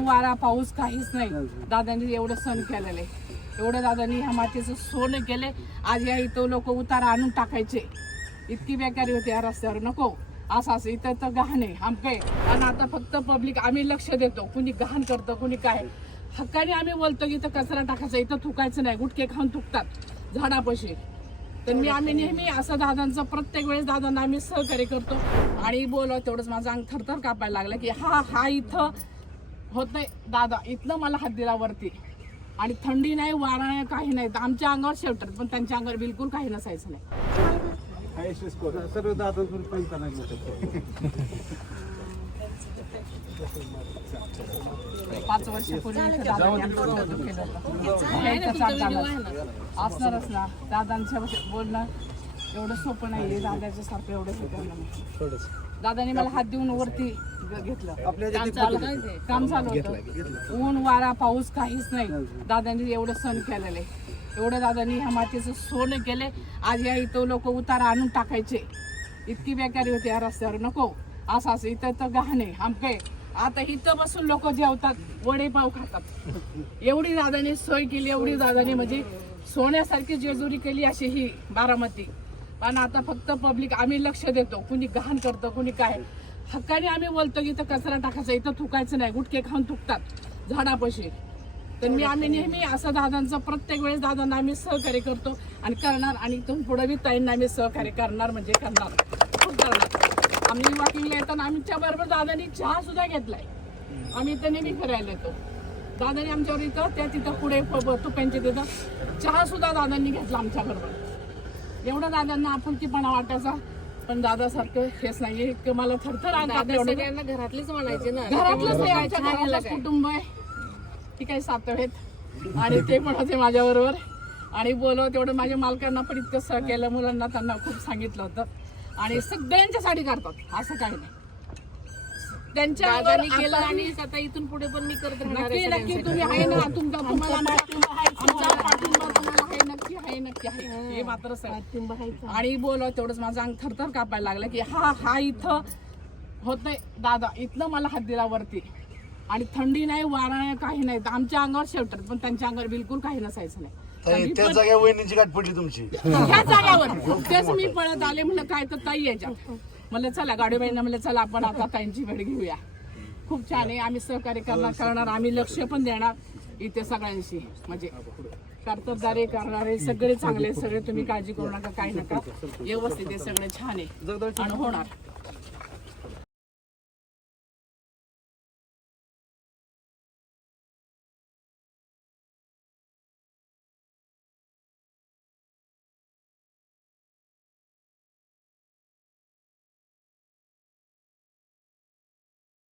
वारा पाऊस काहीच नाही, दादांनी एवढं सण केलेलं आहे, एवढं दादांनी ह्या मातीचं सोनं केलंय. आज या इथं लोक उतारा आणून टाकायचे, इतकी बेकारी होती या रस्त्यावर. नको असं इथं तर गहाण आहे आमके. आणि आता फक्त पब्लिक आम्ही लक्ष देतो, कुणी गहाण करतं कुणी काय. हक्काने आम्ही बोलतो की इथं कचरा टाकायचा, इथं थुकायचं नाही. गुटके खाऊन थुकतात झाडापाशी. तर आम्ही नेहमी असं दादांचं प्रत्येक वेळेस दादांना आम्ही सहकार्य करतो. आणि बोलव तेवढंच माझं अंग थरथर कापायला लागलं की हा इथं होत नाही दादा, इथनं मला हात दिला वरती. आणि थंडी नाही, वारा नाही, काही नाही. आमच्या अंगावर शेवटर, पण त्यांच्या अंगावर बिलकुल काही नसायचं नाही. सर्व दादांकडून पण 5 वर्षापूर्वी असणारच ना. दादांच्या बोलणं एवढं सोपं नाही, दादाच्या सारखं एवढं सोपं नाही. दादाने मला हात देऊन वरती घेतलं, काम चालू होतं. ऊन वारा पाऊस काहीच नाही, दादांनी एवढं सण केलेलं आहे, एवढं दादांनी ह्या मातीचं सोनं केलंय. आज या इथं लोक उतारा आणून टाकायचे, इतकी बेकारी होती या रस्त्यावर. नको असं इथं तर गहाण आहे आमके. आता इथं बसून लोक जेवतात, वडेपाव खातात. एवढी दादांनी सोय केली, एवढी दादांनी म्हणजे सोन्यासारखी जेजुरी केली अशी ही बारामती. पण आता फक्त पब्लिक आम्ही लक्ष देतो, कुणी गहाण करतं कुणी काय. हक्काने आम्ही बोलतो की इथं कचरा टाकायचा, इथं थुकायचं नाही. गुटके खाऊन थुकतात झाडापाशी. तर आम्ही नेहमी असं दादांचं प्रत्येक वेळेस दादांना आम्ही सहकार्य करतो आणि करणार. आणि इथून पुढे बी ताईंना आम्ही सहकार्य करणार, म्हणजे करणार, खूप करणार. आम्ही वॉकिंगला येताना आमच्या बरोबर दादांनी चहा सुद्धा घेतलाय. आम्ही इथं नेहमी फिरायला येतो, दादांनी आमच्यावर इथं त्या तिथं पुढे तुप्यांच्या तिथं चहा सुद्धा दादांनी घेतला आमच्या बरोबर. एवढं दादांना आपुलकीपणा वाटायचा. पण दादासारखं हेच नाही, इतकं मला थरथर सगळ्यांना घरातलीच म्हणायचे ना, घरातलंच नाही, आमच्या घरातलंच कुटुंब आहे. ती काही सातव आहेत आणि ते पण होते माझ्याबरोबर. आणि बोलव तेवढं माझ्या मालकांना पण इतकं सह केलं, मुलांना त्यांना खूप सांगितलं होतं. आणि सगळ्यांच्यासाठी करतात, असं काही नाही. त्यांच्या केलं आणि आता इथून पुढे पण मी करत राहणार. नक्की तुम्ही आहे ना, तुम्हाला आमचा पाठिंबा तुम्हाला आहे, नक्की आहे, नक्की आहे, हे मात्र पाठिंबा आहे. आणि बोलव तेवढंच माझं अंग थरथर कापायला लागलं की हा इथं होत नाही दादा, इथनं मला हात दिला वरती. आणि थंडी नाही, वारा नाही, काही नाही. आमच्या अंगावर शेवटर, पण त्यांच्या अंगावर बिलकुल काही नसायचं नाही. त्या जागेवर वहिनीची गाठ पडली तुमची, ह्या जागावर तेच मी पळत आले. म्हणलं काय तर ताई याच्यात, म्हणलं चला गाडीबाईंना, म्हणलं चला आपण आता ताईंची भेट घेऊया. खूप छान आहे, आम्ही सहकार्य करणार. आम्ही लक्ष पण देणार इथे सगळ्यांशी, म्हणजे कर्तबदारी करणारे सगळे चांगले, सगळे तुम्ही काळजी करू नका, काही नका, व्यवस्थित आहे, सगळे छान आहे आणि होणार.